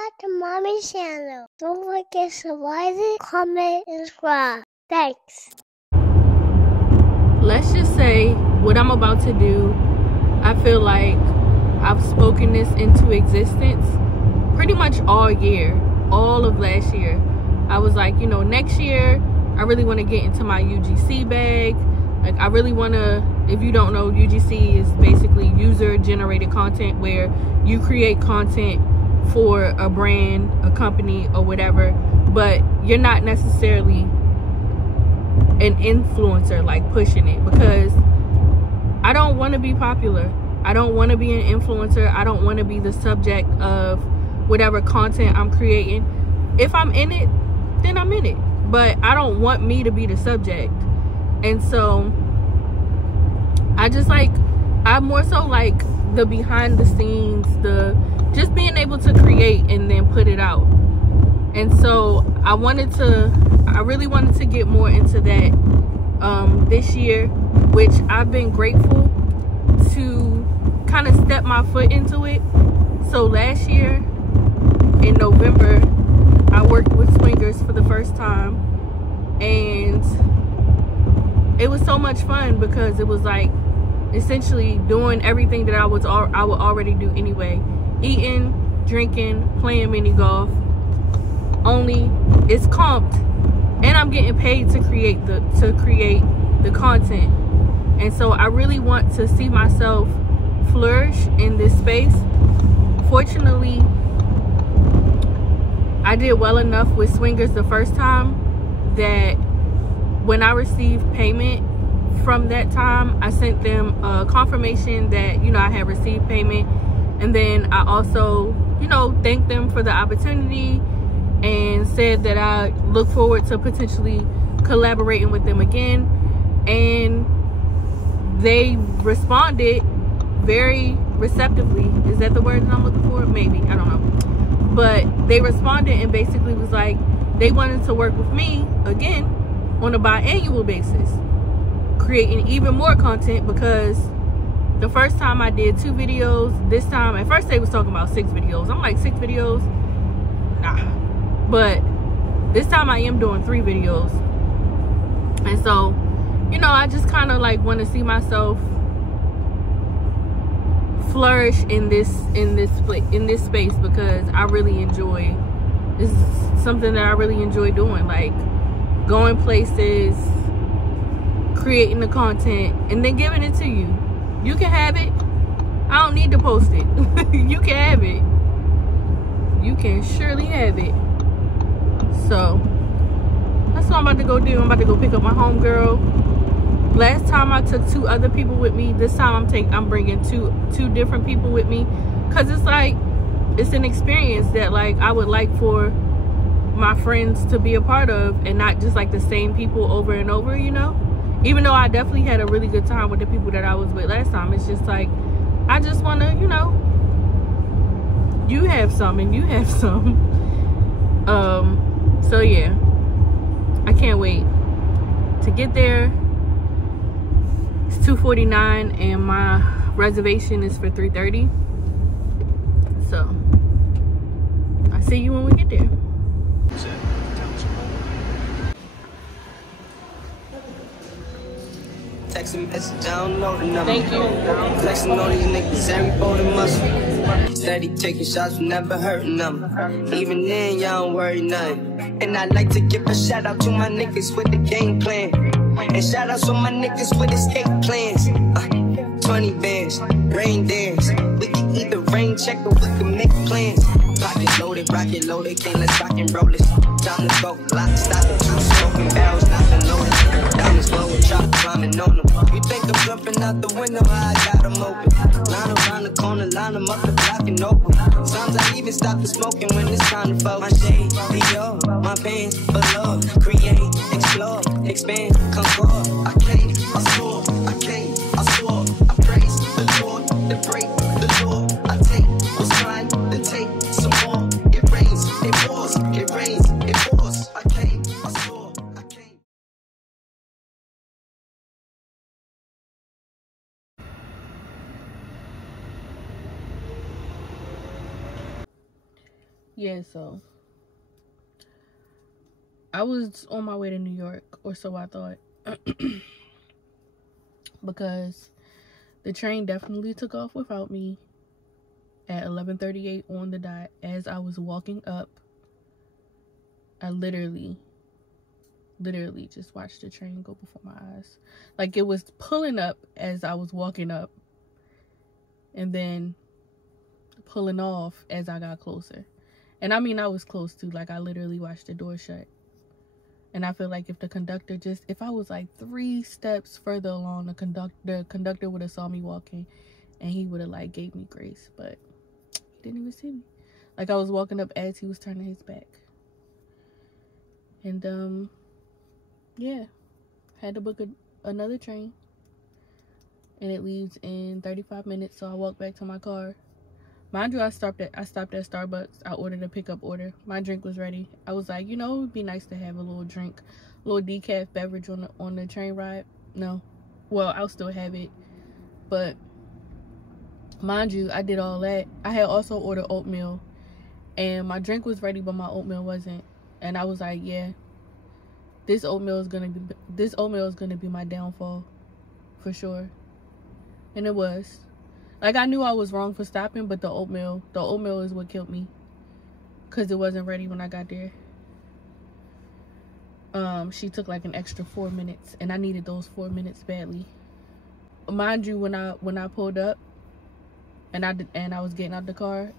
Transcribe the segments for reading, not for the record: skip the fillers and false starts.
back to Mommy's channel. Don't forget to like it, comment, and subscribe. Thanks. Let's just say what I'm about to do, I feel like I've spoken this into existence pretty much all year, all of last year. I was like, you know, next year, I really want to get into my UGC bag. Like, I really want to, if you don't know, UGC is basically user-generated content, where you create content for a brand, a company, or whatever, but you're not necessarily an influencer, like pushing it, because I don't want to be popular. I don't want to be an influencer. I don't want to be the subject of whatever content I'm creating. If I'm in it, then I'm in it, but I don't want me to be the subject. And so I'm more so like the behind the scenes, the just being able to create and then put it out. And so I really wanted to get more into that this year, which I've been grateful to kind of step my foot into it. So last year in November, I worked with swingers for the first time, and it was so much fun because it was like essentially doing everything that I would already do anyway. Eating, drinking, playing mini golf. Only it's comped, and I'm getting paid to create the content. And so I really want to see myself flourish in this space. Fortunately, I did well enough with swingers the first time that when I received payment from that time, I sent them a confirmation that, you know, I had received payment. And then I also, you know, thanked them for the opportunity and said that I look forward to potentially collaborating with them again. And they responded very receptively. Is that the word that I'm looking for? Maybe, I don't know. But they responded and basically was like, they wanted to work with me again on a biannual basis, creating even more content, because the first time I did 2 videos. This time, at first they was talking about 6 videos. I'm like, 6 videos? Nah. But this time I am doing 3 videos. And so, you know, I just kind of like want to see myself flourish in this space, because I really enjoy, this is something that I really enjoy doing, like going places, creating the content, and then giving it to you. You can have it. I don't need to post it. You can have it. You can surely have it. So that's what I'm about to go do. I'm about to go pick up my homegirl. Last time I took 2 other people with me. This time I'm bringing two different people with me, because it's like, it's an experience that like I would like for my friends to be a part of, and not just like the same people over and over, you know. Even though I definitely had a really good time with the people that I was with last time, it's just like, I just want to, you know, you have some and you have some. So yeah, I can't wait to get there. It's 2:49 and my reservation is for 3:30. So I'll see you when we get there. Text a message, I don't know the number. Thank you. Flexing on these niggas, every bone and muscle. Steady taking shots, never hurting them. Even then, y'all don't worry nothing. And I like to give a shout out to my niggas with the game plan. And shout out to my niggas with escape plans. 20 bands, rain dance. We can either rain check or we can make plans. Pocket loaded, rocket loaded, can't let's rock and roll it. Time to go, lock, stop it, 2 smoking barrels, nothing loaded. Diamonds glowing, chop climbing on them. You think I'm jumping out the window, I got them open. Line around the corner, line them up, the block and open. Sometimes I even stop the smoking when it's time to focus. My shade, Dior, my pants, below. Create, explore, expand, concord. I came, I soar, I came, I soar. I praise the Lord, the break the Lord. I take what's mine, then take some more. It rains, it pours, it rains, it pours. I came, I soar, I came. yeah, so I was on my way to New York, or so I thought. Because the train definitely took off without me at 11:38 on the dot. As I was walking up, I literally just watched the train go before my eyes. Like, it was pulling up as I was walking up, and then pulling off as I got closer. And I mean, I was close to, like, I literally watched the door shut. And I feel like if the conductor if I was like 3 steps further along, the conductor would have saw me walking, and he would have like gave me grace, but he didn't even see me. Like, I was walking up as he was turning his back. And yeah, had to book another train, and it leaves in 35 minutes. So I walked back to my car. Mind you, I stopped at Starbucks. I ordered a pickup order. My drink was ready. I was like, you know, it would be nice to have a little drink, a little decaf beverage on the train ride. No, well, I'll still have it, but mind you, I did all that. I had also ordered oatmeal, and my drink was ready, but my oatmeal wasn't. And I was like, yeah, this oatmeal is gonna be my downfall for sure. And it was. Like, I knew I was wrong for stopping, but the oatmeal is what killed me, because it wasn't ready when I got there. She took like an extra 4 minutes, and I needed those 4 minutes badly. Mind you, when I pulled up and I was getting out the car,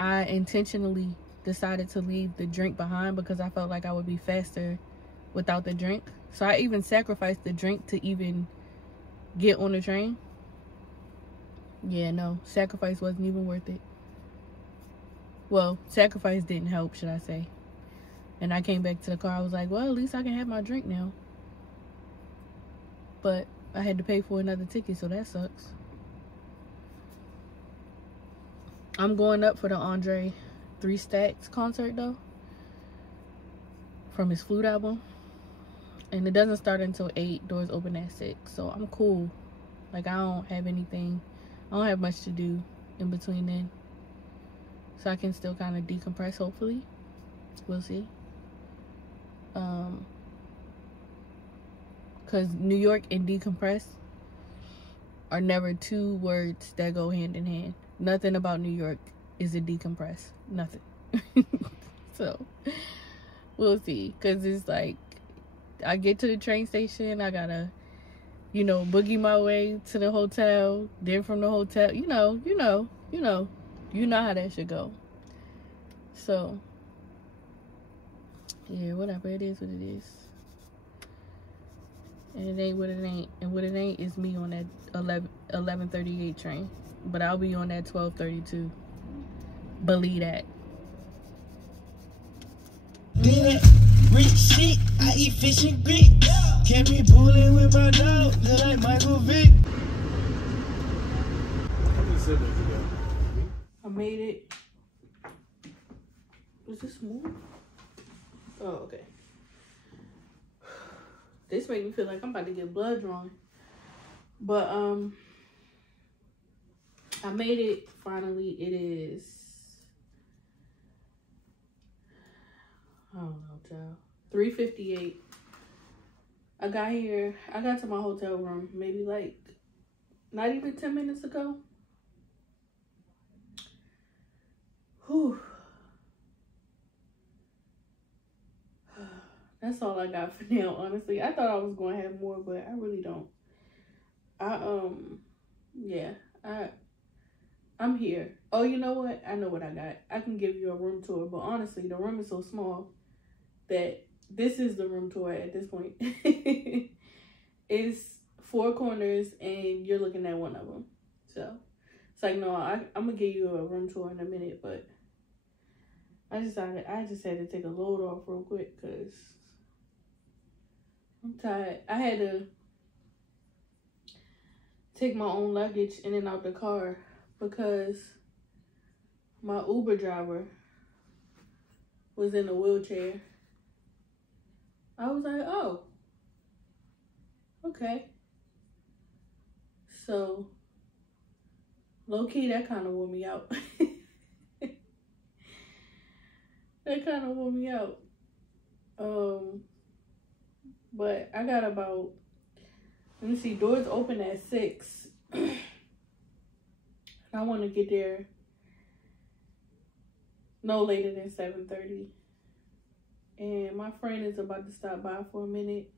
I intentionally decided to leave the drink behind because I felt like I would be faster without the drink. So I even sacrificed the drink to even get on the train. Yeah, no, sacrifice wasn't even worth it. Well, sacrifice didn't help, should I say. And I came back to the car. I was like, well, at least I can have my drink now. But I had to pay for another ticket, so that sucks. I'm going up for the Andre 3 Stacks concert, though, from his Flute album. And it doesn't start until 8. Doors open at 6. So I'm cool. Like, I don't have much to do in between then. So I can still kind of decompress, hopefully. We'll see. Because New York and decompress are never 2 words that go hand in hand. Nothing about New York is a decompress. Nothing. So, we'll see. Because it's like, I get to the train station, I gotta, you know, boogie my way to the hotel. Then from the hotel, you know how that should go. So, yeah, whatever. It is what it is. And it ain't what it ain't. And what it ain't is me on that 11:38 train. But I'll be on that 12:32. Believe that. Rich shit, I eat fish and grits. Can't be bullying with my dog, look like Michael Vick. I made it. Is this smooth? Oh, okay. This made me feel like I'm about to get blood drawn. But I made it finally. It is, I don't know, child, 3:58. I got to my hotel room maybe like not even 10 minutes ago. Whew. That's all I got for now, honestly. I thought I was going to have more, but I really don't. I'm here. Oh, you know what? I know what I got. I can give you a room tour, but honestly, the room is so small that this is the room tour at this point. It's 4 corners, and you're looking at one of them. So, it's like, no, I'm going to give you a room tour in a minute, but I just had to take a load off real quick because I'm tired. I had to take my own luggage in and out the car because my Uber driver was in a wheelchair. I was like, oh, okay. So, low-key, that kind of wore me out. That kind of wore me out. But I got about, let me see, doors open at 6. I want to get there no later than 7:30. And my friend is about to stop by for a minute.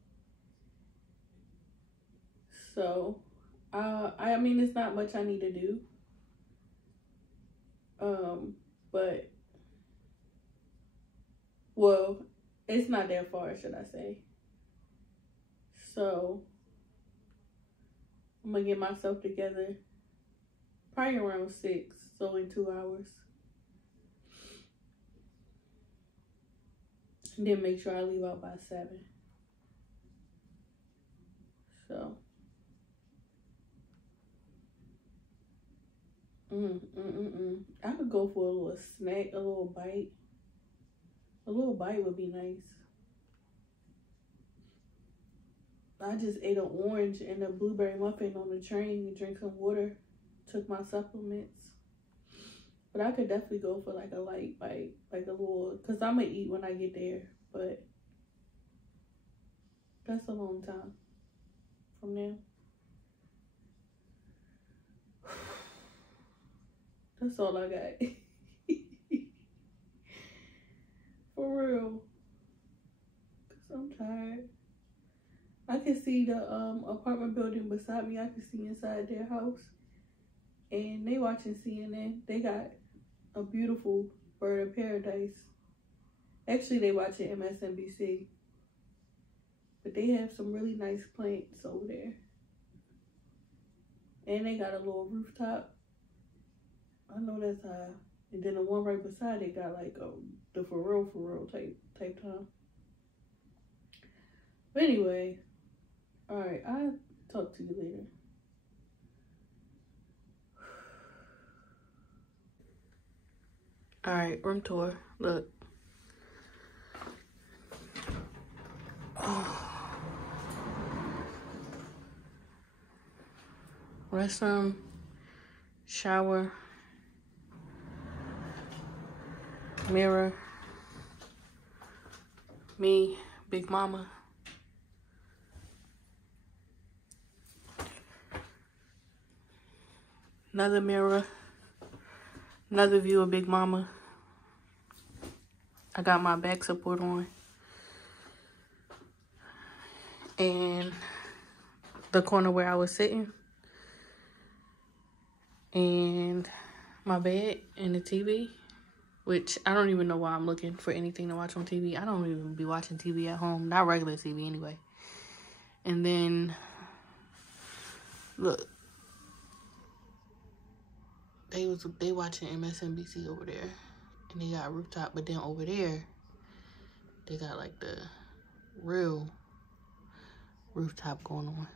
So, I mean, it's not much I need to do. But, well, it's not that far, should I say. So, I'm going to get myself together probably around 6, so in 2 hours. And then make sure I leave out by 7. So, I could go for a little snack, a little bite. A little bite would be nice. I just ate an orange and a blueberry muffin on the train and drank some water. Took my supplements. But I could definitely go for like a light bite. Like a little, because I'm going to eat when I get there. But that's a long time from now. That's all I got. For real. Because I'm tired. I can see the apartment building beside me. I can see inside their house. And they watching CNN. They got a beautiful bird of paradise. Actually, they watching MSNBC. But they have some really nice plants over there. And they got a little rooftop. I know that's high. And then the one right beside it got like the for real type time. But anyway, alright, I'll talk to you later. Alright, room tour. Look. Oh. Restroom, shower, mirror, me, Big Mama. Another mirror, another view of Big Mama. I got my back support on. And the corner where I was sitting. And my bed and the TV. Which I don't even know why I'm looking for anything to watch on TV. I don't even be watching TV at home. Not regular TV anyway. And then, look. They watching MSNBC over there. And they got a rooftop. But then over there, they got like the real rooftop going on.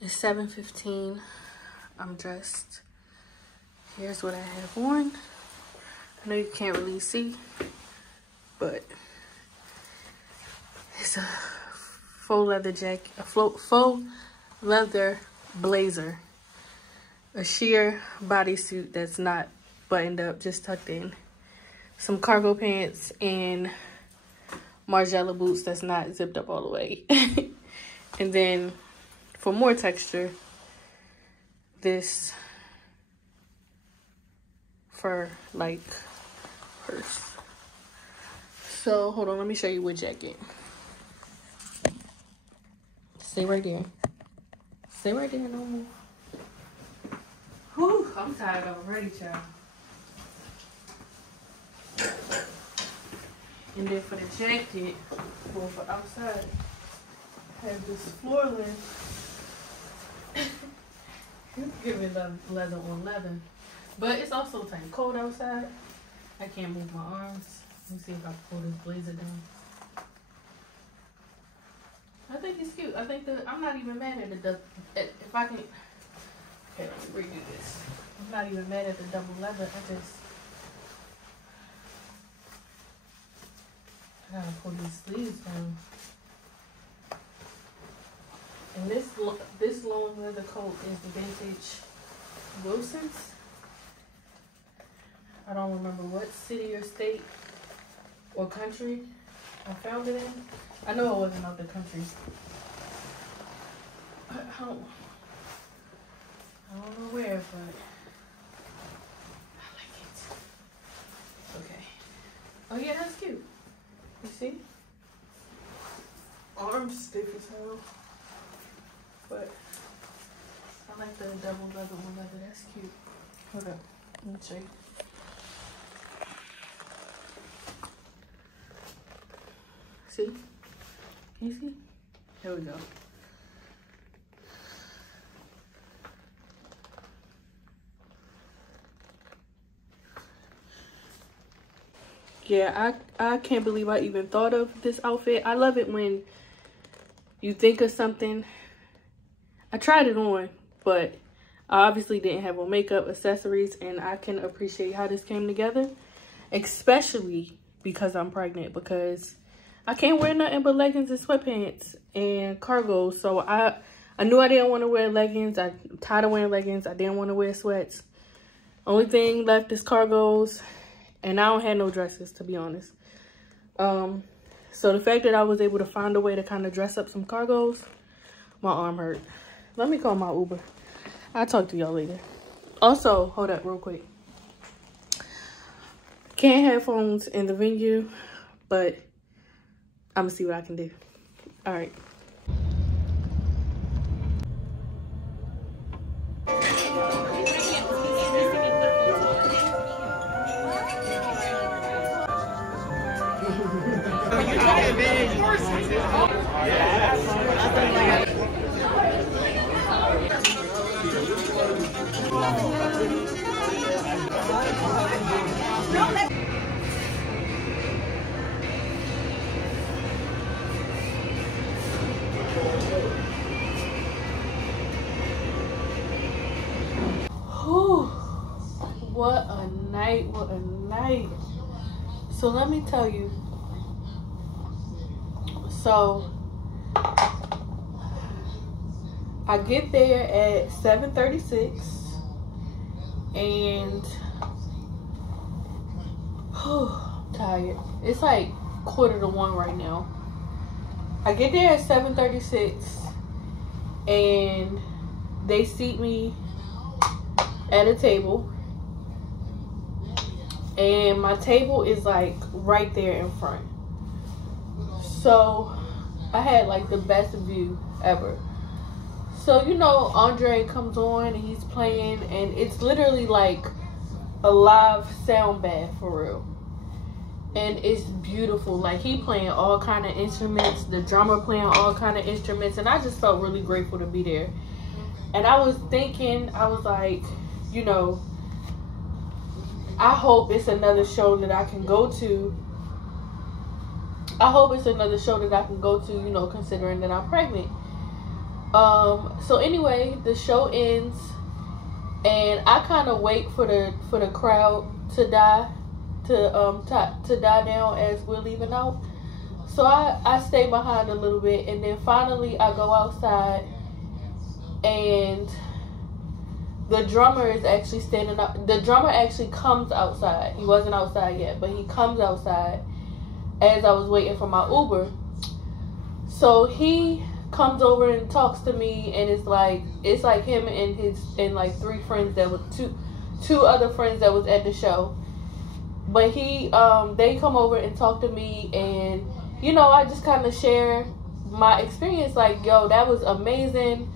It's 7:15. I'm dressed. Here's what I have on. I know you can't really see, but it's a faux leather jacket, a faux leather blazer, a sheer bodysuit that's not buttoned up, just tucked in, some cargo pants, and Margiela boots that's not zipped up all the way. And then for more texture, this fur like purse. So hold on, let me show you what jacket. Stay right there. Stay right there, no move. Whew, I'm tired already, child. And then for the jacket, well, for outside, I have this floor length. Give it leather on leather. But it's also kind of cold outside. I can't move my arms. Let me see if I can pull this blazer down. I think it's cute. I think I'm not even mad at the if I can. Okay, let me redo this. I'm not even mad at the double leather. I gotta pull these sleeves down. And this long leather coat is the vintage Wilson's. I don't remember what city or state or country I found it in. I know it wasn't out the country. I don't know where, but I like it. Okay. Oh yeah, that's cute. You see? Arms stiff as hell. But I like the double leather on leather. That's cute. Hold up. Let me show you. See? Can you see? Here we go. Yeah, I can't believe I even thought of this outfit. I love it when you think of something. I tried it on, but I obviously didn't have on makeup, accessories, and I can appreciate how this came together, especially because I'm pregnant, because I can't wear nothing but leggings and sweatpants and cargos. So I knew I didn't want to wear leggings. I'm tired of wearing leggings. I didn't want to wear sweats. Only thing left is cargos. And I don't have no dresses, to be honest. So the fact that I was able to find a way to kind of dress up some cargos, my arm hurt. Let me call my Uber. I'll talk to y'all later. Also, hold up real quick. Can't have phones in the venue, but I'm gonna see what I can do. All right. What a night, what a night. So let me tell you. So I get there at 7:36 and I'm tired. It's like 1:45 right now. I get there at 7:36 and they seat me at a table. And my table is like right there in front. So I had like the best view ever. So, you know, Andre comes on and he's playing and it's literally like a live sound bath for real. And it's beautiful. Like he playing all kind of instruments, the drummer playing all kind of instruments, and I just felt really grateful to be there. And I was thinking, I was like, you know, I hope it's another show that I can go to. I hope it's another show that I can go to, you know, considering that I'm pregnant. So anyway, the show ends and I kind of wait for the crowd to die down as we're leaving out. So I stay behind a little bit, and then finally I go outside and the drummer is actually standing up. The drummer actually comes outside. He wasn't outside yet, but he comes outside. as I was waiting for my Uber. So he comes over and talks to me, and it's like him and like 3 friends that were two other friends that was at the show. But they come over and talk to me, and you know, I just kind of share my experience, like, yo, that was amazing.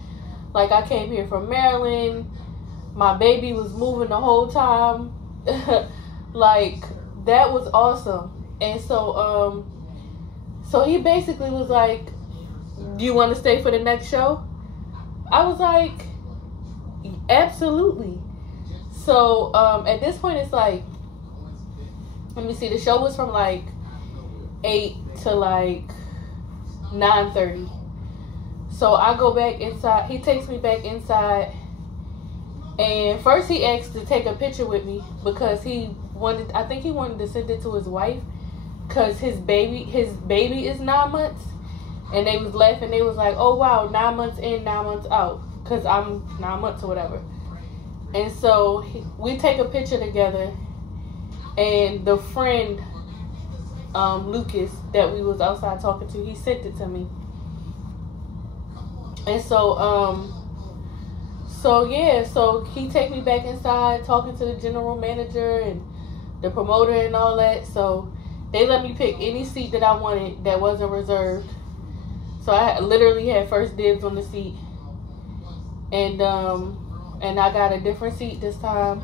Like, I came here from Maryland, my baby was moving the whole time. Like, that was awesome. And so he basically was like, do you want to stay for the next show? I was like, absolutely. So at this point, it's like, let me see, the show was from like 8 to like 9:30. So I go back inside. He takes me back inside, and first he asked to take a picture with me because I think he wanted to send it to his wife, because his baby is 9 months. And they was laughing. They was like, oh wow, 9 months in, 9 months out, because I'm 9 months or whatever. And so we take a picture together, and the friend Lucas that we was outside talking to, he sent it to me. And so so he take me back inside, talking to the general manager and the promoter and all that. So they let me pick any seat that I wanted that wasn't reserved. So I literally had first dibs on the seat, and I got a different seat this time,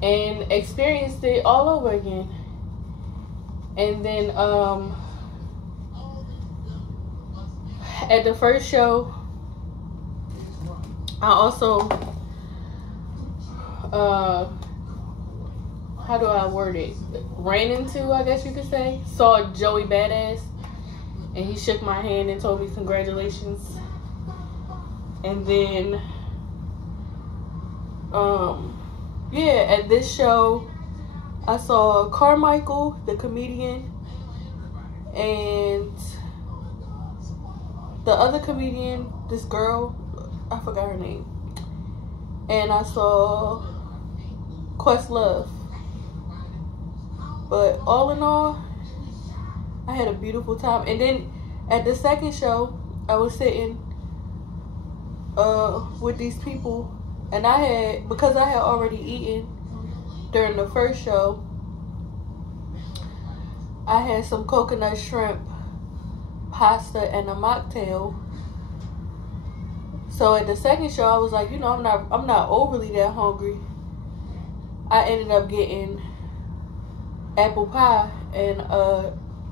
and experienced it all over again. And then at the first show, I also how do I word it? Ran into, I guess you could say, saw Joey Badass. And he shook my hand and told me congratulations. And then, yeah, at this show, I saw Carmichael, the comedian, and the other comedian, this girl, I forgot her name. And I saw Questlove. But all in all, I had a beautiful time. And then at the second show, I was sitting with these people, and because I had already eaten during the first show, I had some coconut shrimp pasta and a mocktail. So at the second show, I was like, you know, I'm not overly that hungry. I ended up getting apple pie and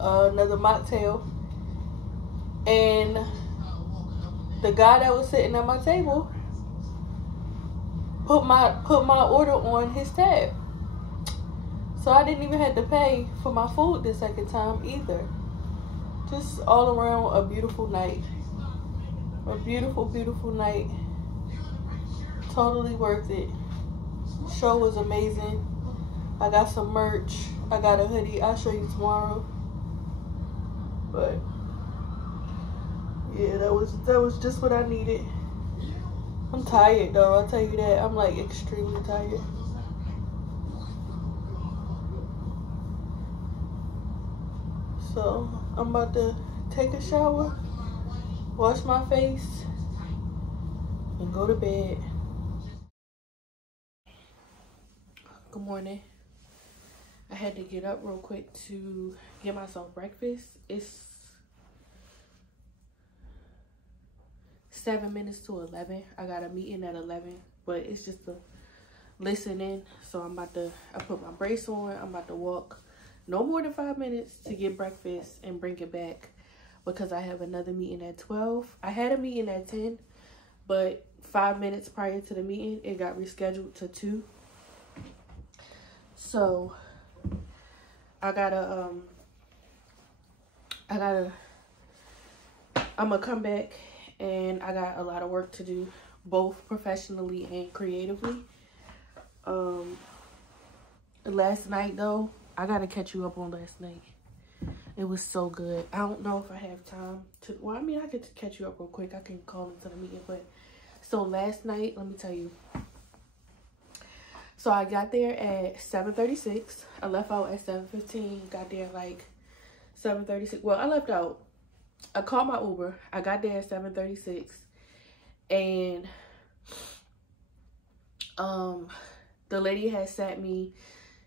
another mocktail, and the guy that was sitting at my table put my order on his tab, so I didn't even have to pay for my food the second time either. Just all around a beautiful night, a beautiful night. Totally worth it. Show was amazing. I got some merch. I got a hoodie. I'll show you tomorrow. But yeah, that was just what I needed. I'm tired though, I'll tell you that. I'm like extremely tired. So I'm about to take a shower, wash my face, and go to bed. Good morning. I had to get up real quick to get myself breakfast. It's 7 minutes to 11. I got a meeting at 11, but it's just a listening. So I put my brace on. I'm about to walk no more than 5 minutes to get breakfast and bring it back, because I have another meeting at 12. I had a meeting at 10, but 5 minutes prior to the meeting, it got rescheduled to 2. So I'm gonna come back, and I got a lot of work to do, both professionally and creatively. Last night though, I gotta catch you up on last night. It was so good. I don't know if I have time to, well, I mean, I get to catch you up real quick. I can call into the meeting, but so last night, let me tell you. So I got there at 7:36. I left out at 7:15. Got there like 7:36. Well, I left out. I called my Uber. I got there at 7:36. And the lady had sat me.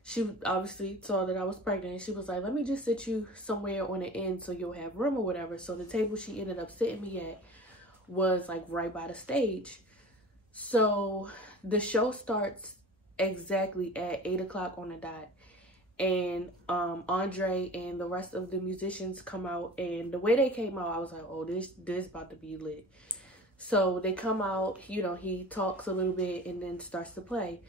She obviously saw that I was pregnant. She was like, let me just sit you somewhere on the end so you'll have room or whatever. So the table she ended up sitting me at was like right by the stage. So the show starts exactly at 8 o'clock on the dot. And Andre and the rest of the musicians come out. And the way they came out, I was like, oh, this about to be lit. So they come out, you know, he talks a little bit and then starts to play.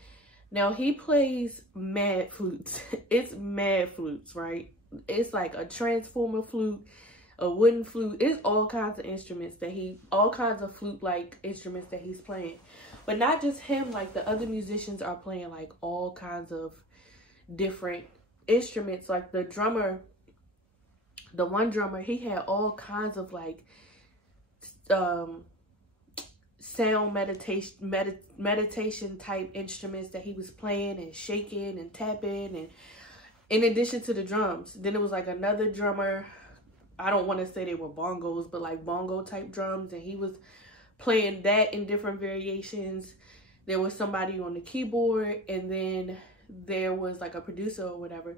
Now, he plays mad flutes. It's mad flutes, right? It's like a transformer flute, a wooden flute. It's all kinds of instruments all kinds of flute-like instruments that he's playing. But not just him, like the other musicians are playing like all kinds of different instruments. Like the drummer, the one drummer, he had all kinds of like sound meditation type instruments that he was playing and shaking and tapping, and in addition to the drums. Then it was like another drummer, I don't want to say they were bongos, but like bongo type drums, and he was playing that in different variations. There was somebody on the keyboard, and then there was like a producer or whatever.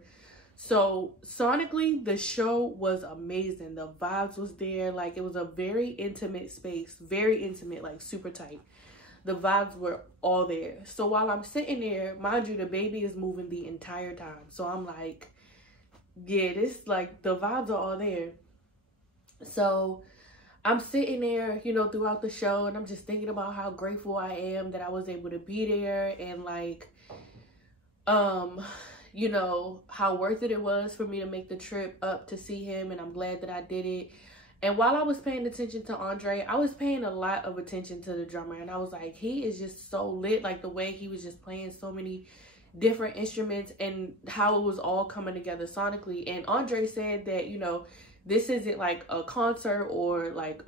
So sonically, the show was amazing. The vibes was there. Like, it was a very intimate space, very intimate, like super tight. The vibes were all there. So while I'm sitting there, mind you, the baby is moving the entire time. So I'm like, yeah, this, like, the vibes are all there. So I'm sitting there, you know, throughout the show, and I'm just thinking about how grateful I am that I was able to be there, and like, you know, how worth it was for me to make the trip up to see him, and I'm glad that I did it. And while I was paying attention to Andre, I was paying a lot of attention to the drummer, and I was like, he is just so lit, like the way he was just playing so many different instruments and how it was all coming together sonically. And Andre said that, you know, this isn't like a concert or like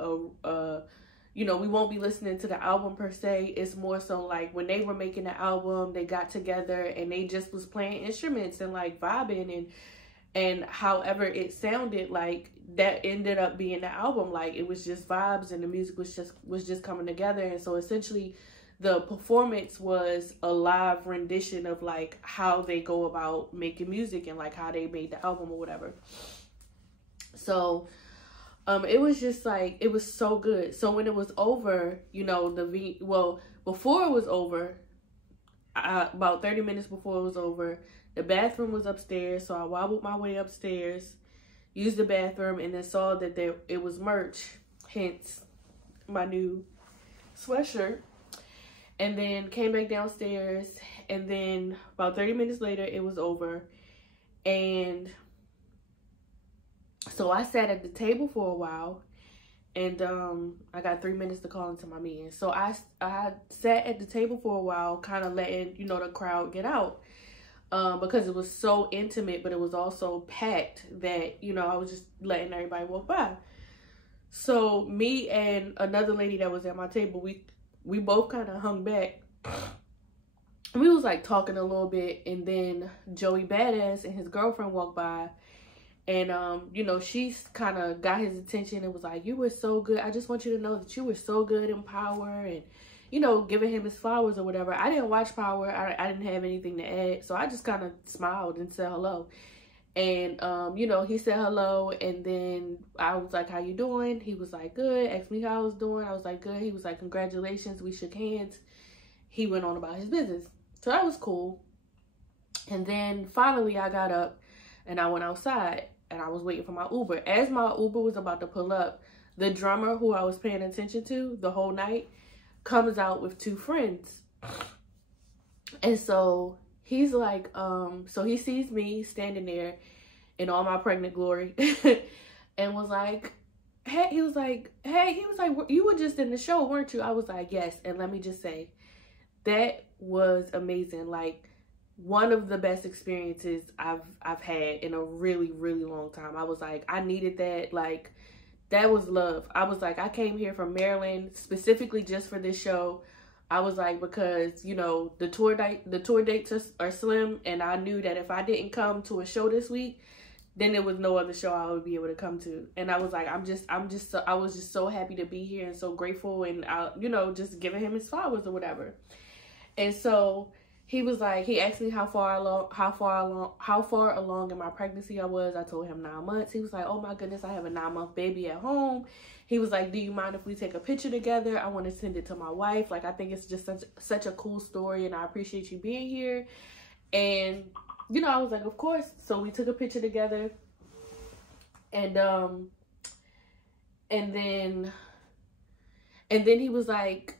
you know, we won't be listening to the album per se. It's more so like when they were making the album, they got together and they just was playing instruments and like vibing, and however it sounded, like that ended up being the album. Like, it was just vibes and the music was just coming together. And so essentially the performance was a live rendition of like how they go about making music and like how they made the album or whatever. So it was just like, it was so good. So when it was over, you know, before it was over, about 30 minutes before it was over, the bathroom was upstairs. So I wobbled my way upstairs, used the bathroom, and then saw that it was merch, hence my new sweatshirt. And then came back downstairs, and then about 30 minutes later, it was over. And so I sat at the table for a while, and I got 3 minutes to call into my meeting. So I sat at the table for a while, kind of letting, you know, the crowd get out, because it was so intimate, but it was also packed that, you know, I was just letting everybody walk by. So me and another lady that was at my table, we both kind of hung back. We was like talking a little bit, and then Joey Badass and his girlfriend walked by. And, you know, she kind of got his attention and was like, you were so good. I just want you to know that you were so good in Power, and, you know, giving him his flowers or whatever. I didn't watch Power. I didn't have anything to add. So I just kind of smiled and said hello. And, you know, he said hello. And then I was like, how you doing? He was like, good. Asked me how I was doing. I was like, good. He was like, congratulations. We shook hands. He went on about his business. So that was cool. And then finally I got up and I went outside. And I was waiting for my Uber. As my Uber was about to pull up, the drummer who I was paying attention to the whole night comes out with two friends. And so he's like, so he sees me standing there in all my pregnant glory and was like, hey, he was like, you were just in the show, weren't you? I was like, yes. And let me just say, that was amazing. Like, one of the best experiences I've had in a really, really long time. I was like, I needed that. Like, that was love. I was like, I came here from Maryland specifically just for this show. I was like, because, you know, the tour dates are slim, and I knew that if I didn't come to a show this week, then there was no other show I would be able to come to. And I was like, I was just so happy to be here and so grateful, and you know, just giving him his flowers or whatever. And so he was like, he asked me how far along in my pregnancy I was. I told him 9 months. He was like, oh my goodness, I have a 9-month baby at home. He was like, do you mind if we take a picture together? I want to send it to my wife. Like, I think it's just such a cool story, and I appreciate you being here. And you know, I was like, of course. So we took a picture together, and then he was like,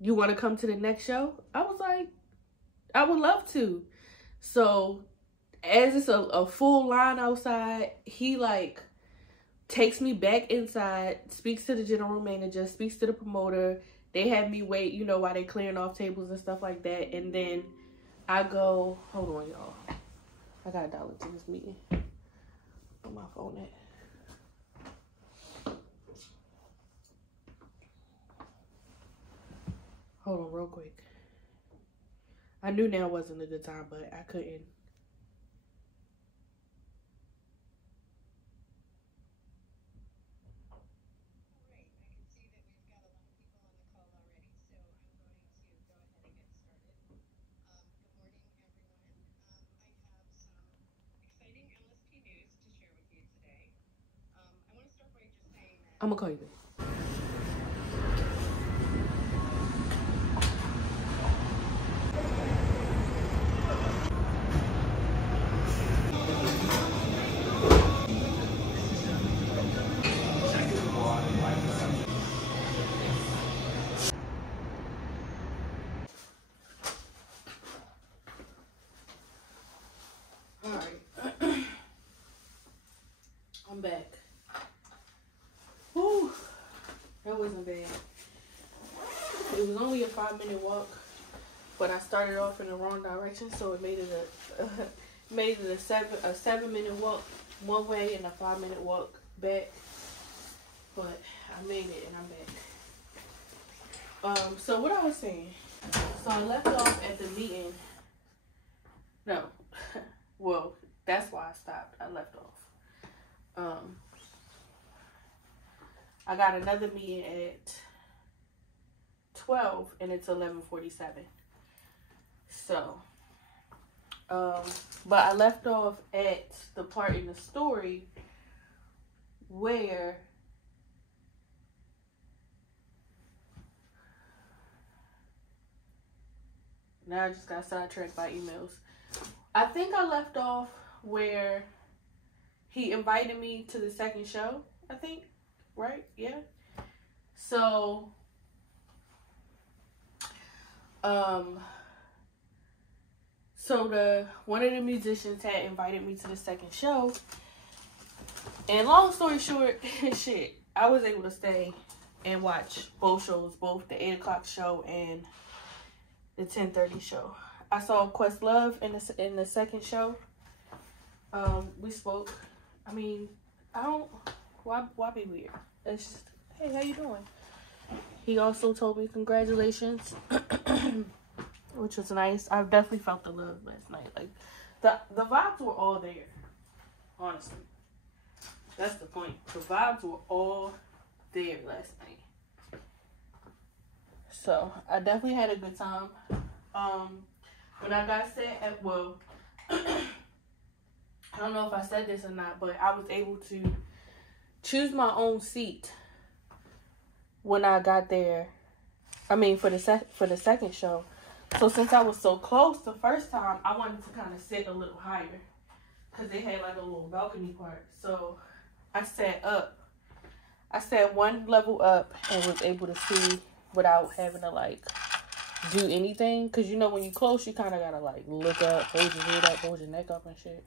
you want to come to the next show? I was like, I would love to. So as it's a full line outside, he like takes me back inside, speaks to the general manager, speaks to the promoter. They have me wait, you know, while they clearing off tables and stuff like that. And then I go, hold on, y'all. I gotta dial into this meeting. On my phone at. Hold on real quick. I knew now wasn't a good time, but I couldn't. I'm gonna call you back. All right. I'm back. Whew. That wasn't bad. It was only a 5-minute walk, but I started off in the wrong direction, so it made it a 7-minute walk one way and a 5-minute walk back. But I made it and I'm back. So what I was saying. So I left off at the meeting. No. Well, that's why I stopped. I left off. I got another meeting at 12 and it's 11:47. So, but I left off at the part in the story where now I just got sidetracked by emails. I think I left off where he invited me to the second show, I think. Right? Yeah. So, one of the musicians had invited me to the second show, and long story short, shit, I was able to stay and watch both shows, both the 8 o'clock show and the 10:30 show. I saw Questlove in the second show. We spoke. I mean, why be weird? It's just, hey, how you doing? He also told me congratulations, which was nice. I definitely felt the love last night. Like, the vibes were all there, honestly. That's the point. The vibes were all there last night. So, I definitely had a good time. When I got set well, I don't know if I said this or not, but I was able to choose my own seat when I got there. I mean, for the second show. So since I was so close the first time, I wanted to kind of sit a little higher because they had like a little balcony part. So I sat up. I sat one level up and was able to see without having to like do anything. Because you know, when you're close, you kind of gotta like look up, hold your head up, hold your neck up and shit.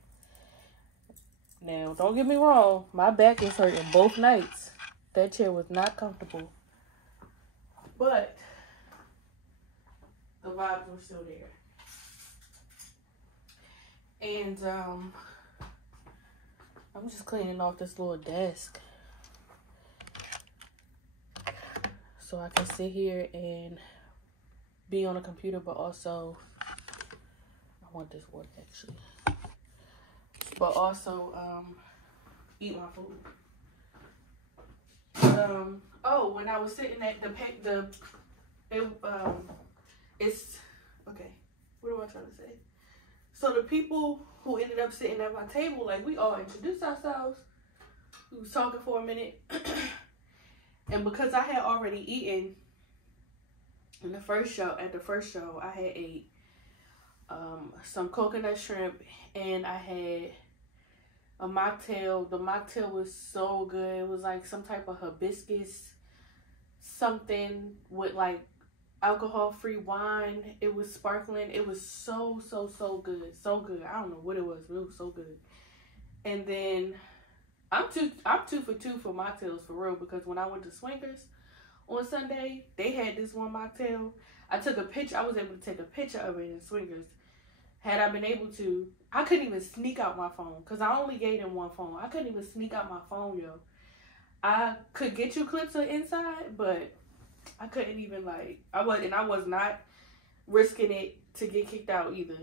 Now, don't get me wrong. My back is hurting both nights. That chair was not comfortable. But the vibes were still there. And I'm just cleaning off this little desk so I can sit here and be on a computer, but also I want this work actually. but also eat my food. Oh, when I was sitting at it's okay. What am I trying to say? So the people who ended up sitting at my table, like, we all introduced ourselves. We was talking for a minute, and because I had already eaten in the first show, I had ate some coconut shrimp, and I had a mocktail. The mocktail was so good. It was like some type of hibiscus something with like alcohol-free wine. It was sparkling. It was so good. So good. I don't know what it was, but it was so good. And then I'm two for two for mocktails for real, because when I went to Swingers on Sunday, they had this one mocktail. I took a picture. I was able to take a picture of it in Swingers. Had I been able to, I couldn't even sneak out my phone, because I only gave them one phone. I couldn't even sneak out my phone, yo. I could get you clips of inside, but I couldn't even, like, I was not risking it to get kicked out either.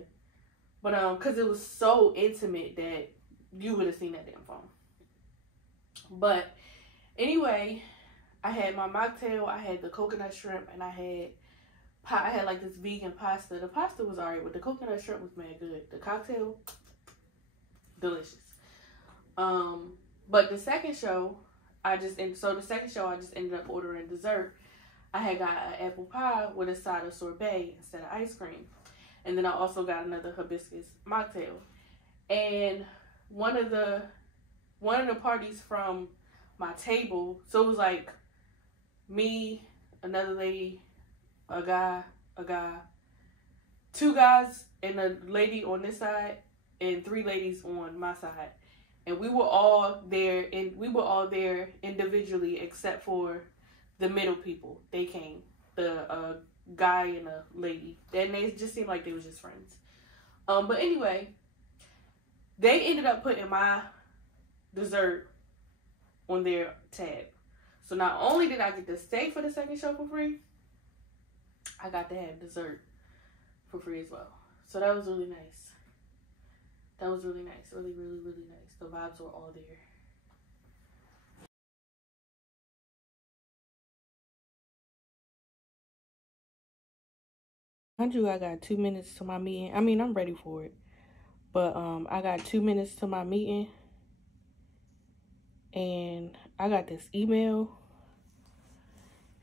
But because it was so intimate that you would have seen that damn phone. But anyway, I had my mocktail, I had the coconut shrimp, and I had like this vegan pasta. The pasta was alright, but the coconut shrimp was mad good. The cocktail, delicious. But the second show, I just ended up ordering dessert. I had got an apple pie with a side of sorbet instead of ice cream. And then I also got another hibiscus mocktail. And one of the parties from my table, so it was like me, another lady, a guy, two guys and a lady on this side, and three ladies on my side. And we were all there individually except for the middle people. They came, the guy and a lady. And they just seemed like they was just friends. But anyway, they ended up putting my dessert on their tab. So not only did I get to stay for the second show for free, I got to have dessert for free as well. So that was really nice. That was really nice. Really, really, really nice. The vibes were all there. I got 2 minutes to my meeting. I mean, I'm ready for it. But I got 2 minutes to my meeting. And I got this email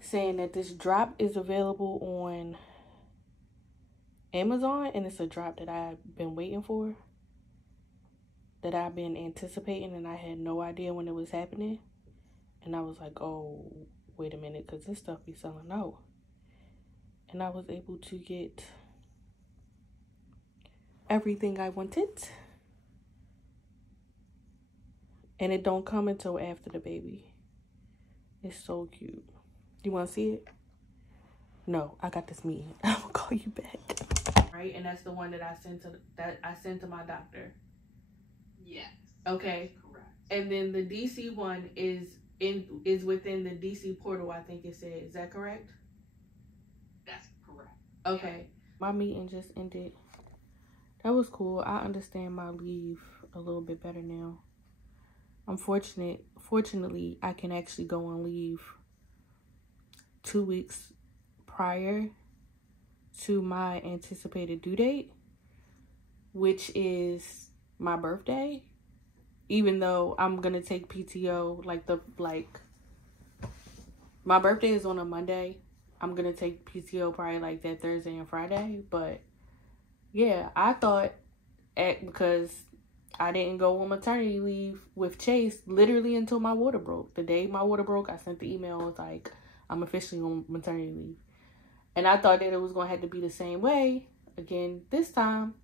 saying that this drop is available on Amazon, and it's a drop that I've been waiting for, that I've been anticipating, and I had no idea when it was happening. And I was like, oh, wait a minute, because this stuff be selling out. And I was able to get everything I wanted. And it don't come until after the baby. It's so cute. You want to see it? No, I got this meeting. I will call you back. Right, and that's the one that I sent to my doctor. Yes. Okay. Correct. And then the DC one is within the DC portal, I think it said. Is that correct? That's correct. Okay. Yeah. My meeting just ended. That was cool. I understand my leave a little bit better now. Fortunately, I can actually go on leave 2 weeks prior to my anticipated due date, which is my birthday. Even though I'm gonna take PTO, my birthday is on a Monday. I'm gonna take PTO probably like that Thursday and Friday. But yeah, I thought because I didn't go on maternity leave with Chase literally until my water broke. The day my water broke, I sent the email. I was like, I'm officially on maternity leave. And I thought that it was going to have to be the same way again this time.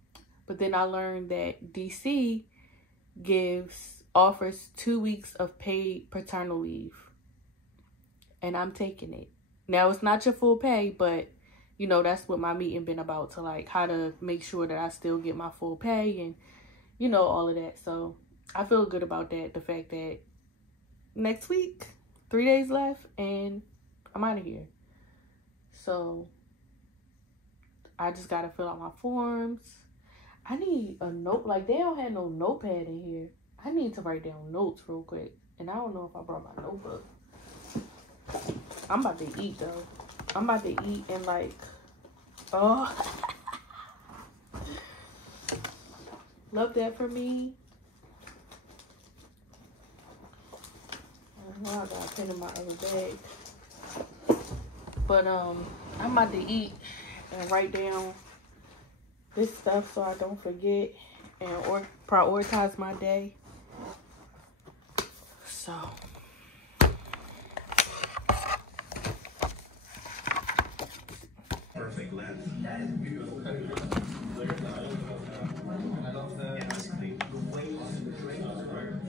But then I learned that DC offers 2 weeks of paid paternal leave. And I'm taking it. Now, it's not your full pay, but, you know, that's what my meeting been about, to like how to make sure that I still get my full pay and, you know, all of that. So I feel good about that. The fact that next week, 3 days left, and I'm out of here. So I just got to fill out my forms. I need a note. Like, they don't have no notepad in here. I need to write down notes real quick. And I don't know if I brought my notebook. I'm about to eat, though. I'm about to eat and, like, oh. Love that for me. I got a pen in my other bag. But, I'm about to eat and write down this stuff so I don't forget and prioritize my day. So perfect lens. That is beautiful.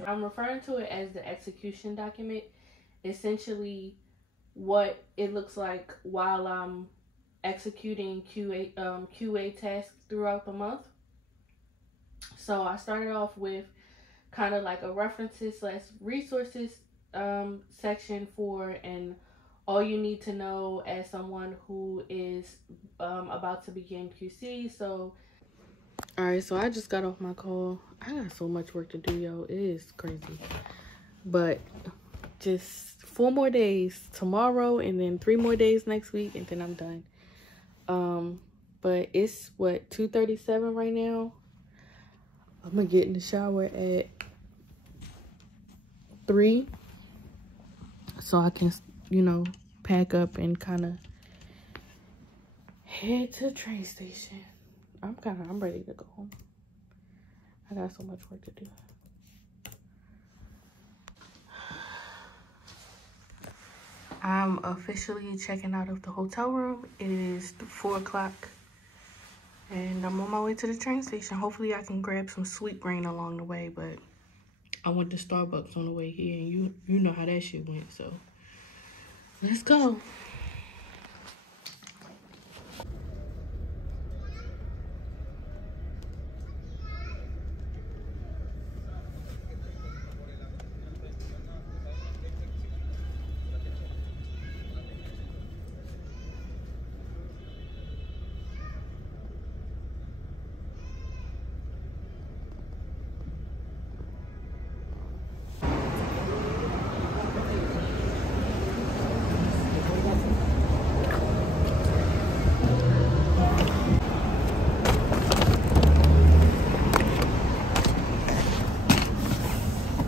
I'm referring to it as the execution document. Essentially, what it looks like while I'm executing QA tasks throughout the month. So I started off with kind of like a references/resources section for and all you need to know as someone who is about to begin QC. So, all right, so I just got off my call. I got so much work to do, yo. It is crazy. But just 4 more days tomorrow and then 3 more days next week and then I'm done. But it's what, 2:37 right now. I'm gonna get in the shower at 3 so I can, you know, pack up and kind of head to the train station. I'm ready to go home. I got so much work to do. I'm officially checking out of the hotel room. It is 4 o'clock and I'm on my way to the train station. Hopefully I can grab some sweet grain along the way, but I went to Starbucks on the way here and you know how that shit went, so let's go.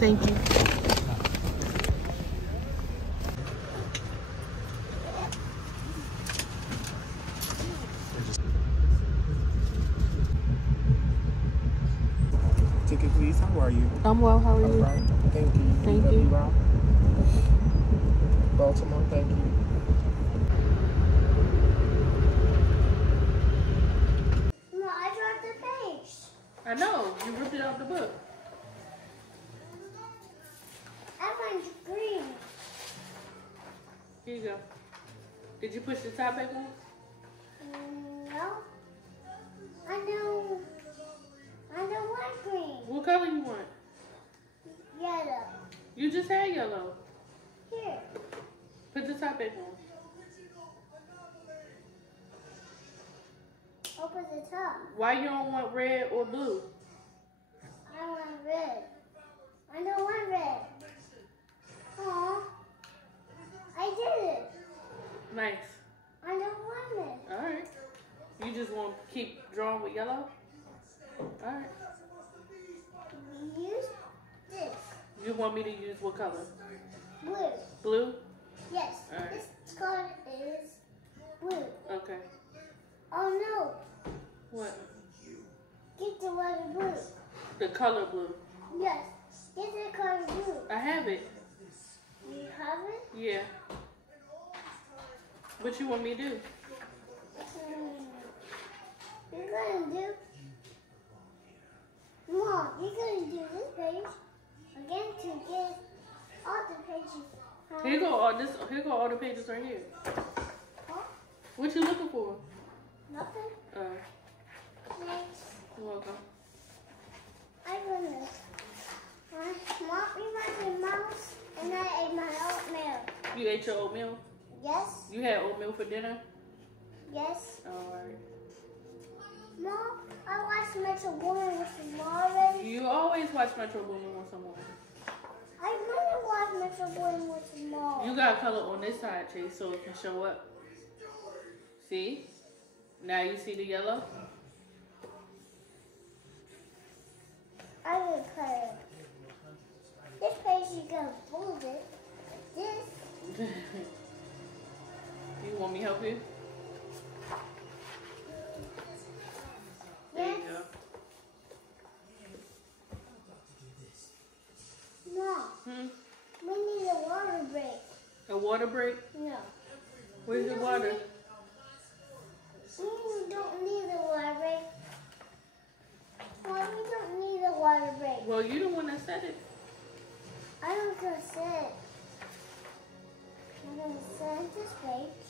Thank you. Ticket, please. How are you? I'm well. How are you? All right. Thank you. Thank you. Baltimore. Thank you. No, I dropped the page. I know. You ripped it out the book. Everyone's green. Here you go. Did you push the top back on? No. I don't want green. What color you want? Yellow. You just had yellow. Here. Put the top back on. Open the top. Why you don't want red or blue? I want red. I don't want red. Aw. I did it. Nice. I don't want it. All right. You just want to keep drawing with yellow? All right. Use this. You want me to use what color? Blue. Blue? Yes. All right. This color is blue. Okay. Oh no. What? Get the water blue. The color blue. Yes. Get the color blue. I have it. You have it? Yeah. What you want me to do? You're gonna do. Mom, you're gonna do this page again to get all the pages. Here go all this. Here go all the pages right here. Huh? What you looking for? Nothing. Next. You're welcome. I gonna. Mom, you my mouse, and I ate my oatmeal. You ate your oatmeal? Yes. You had oatmeal for dinner? Yes. All right. Mom, I watched my Metro Boomin with some more already? You always watch Metro Boomin with some more. I really watch Metro Boomin with some more. You got color on this side, Chase, so it can show up. See? Now you see the yellow? I will color. This page you gotta fold it. This. You want me to help you? There you go. No. We need a water break. A water break? No. Where's the water? We don't need a water break. Well, we don't need a water break. Well, you the one that said it. I don't gonna sit. I'm gonna sit this page.